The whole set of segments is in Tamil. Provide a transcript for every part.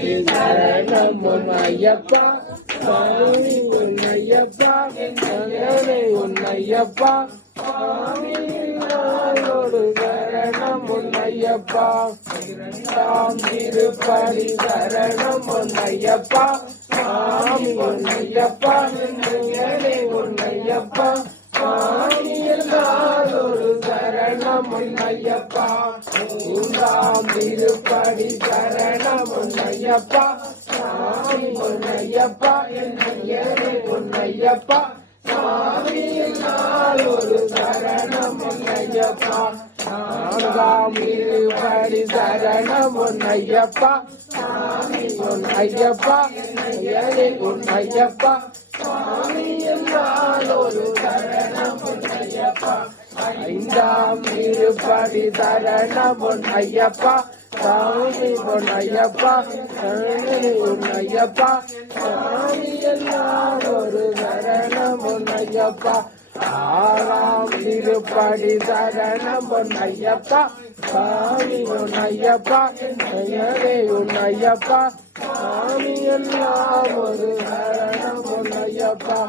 திருப்படி சரணம் உன்னையப்பா சாமி உன்னையப்பா சரணை உன்னையப்பா சாமி நாளோடு சரணம் உன்னையப்பா இரண்டாம் திருப்படி சரணம் உன்னையப்பா சாமி உன்னையப்பா சரணை உன்னையப்பா சாமி நாளோடு சரணம் உன்னையப்பா மூன்றாம் திருப்படி சரணம் உன்னையப்பா சாமி உன்னையப்பா என்னை உன்னையப்பா சாமி நாளொரு சரணம் உன்னையப்பா நான்காம் திருப்படி சரணம் உன்னையப்பா சாமி உன்னையப்பா என்னை உன்னையப்பா சாமி நாளொரு சரணம் உன்னையப்பா ஐந்தாம் திருப்படி சரணம் உன்னையப்பா சாமி உன்னையப்பா சரணை உன்னையப்பா சாமி எல்லாம் ஒரு சரணம் உன்னையப்பா ஆறாம் திருப்படி சரணம் உன்னையப்பா சாமி உன்னையப்பா சரணை உன்னையப்பா சாமி எல்லாம் ஒரு சரணம் உன்னையப்பா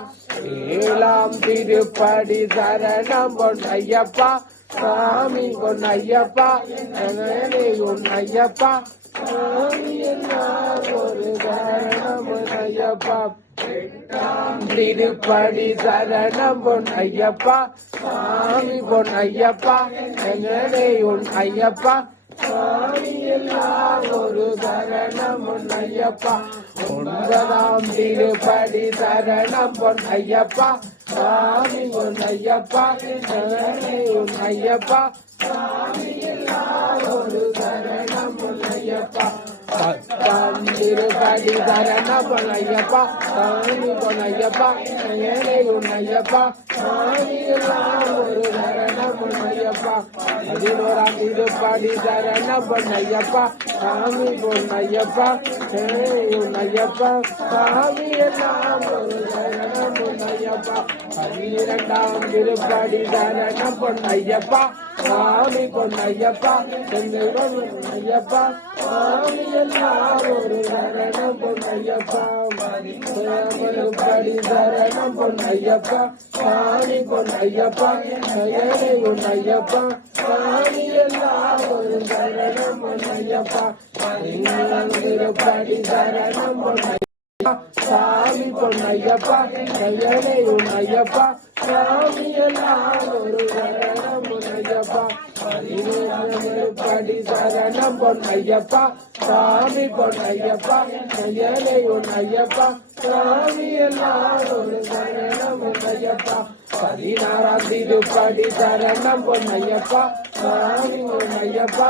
ஏழாம் திருப்படி சரணம் உன்னையப்பா சாமி உன்னையப்பா சரணை உன்னையப்பா சாமி எல்லாம் ஒரு சரணம் உன்னையப்பா எட்டாம் திருப்படி சரணம் உன்னையப்பா சாமி உன்னையப்பா சரணை உன்னையப்பா சாமி எல்லாம் ஒரு சரணம் உன்னையப்பா ஒன்பதாம் திருப்படி சரணம் உன்னையப்பா சாமி உன்னையப்பா சரணை உன்னையப்பா சாமி எல்லாம் ஒரு சரணம் உன்னையப்பா பத்தாம் திருப்படி சரணம் உன்னையப்பா சாமி உன்னையப்பா சரணை உன்னையப்பா சாமி எல்லாம் ஒரு சரணம் உன்னையப்பா பதினோராம் திருப்படி சரணம் உன்னையப்பா சாமி உன்னையப்பா சரணை உன்னையப்பா சாமி எல்லாம் ஒரு சரணம் உன்னையப்பா பன்னிரண்டாம் திருப்படி சரணம் பொன்னையப்பா சாமி பொன்னையப்பா செந்தெய்வம் உன்னையப்பா சாமி எல்லாம் ஒரு சரணம் பொன்னையப்பா திருப்படி சரணம் பொன்னையப்பா சாமி பொன்னையப்பா சரணை உன்னையப்பா சாமி எல்லாம் ஒரு சரணம் உன்னையப்பா திருப்படி சரணம் பொன்னையப்பா சாமி பொன்னையப்பா சரணை உன்னையப்பா சாமி எல்லாம் ஒரு சரணம் உன்னையப்பா திருப்படி சரணம் பொன்னையப்பா சாமி பொன்னையப்பா சரணை உன்னையப்பா சாமி எல்லாம் ஒரு சரணம் உன்னையப்பா பதினாறாம் திருப்படி சரணம் பொன்னையப்பா சாமி உன்னையப்பா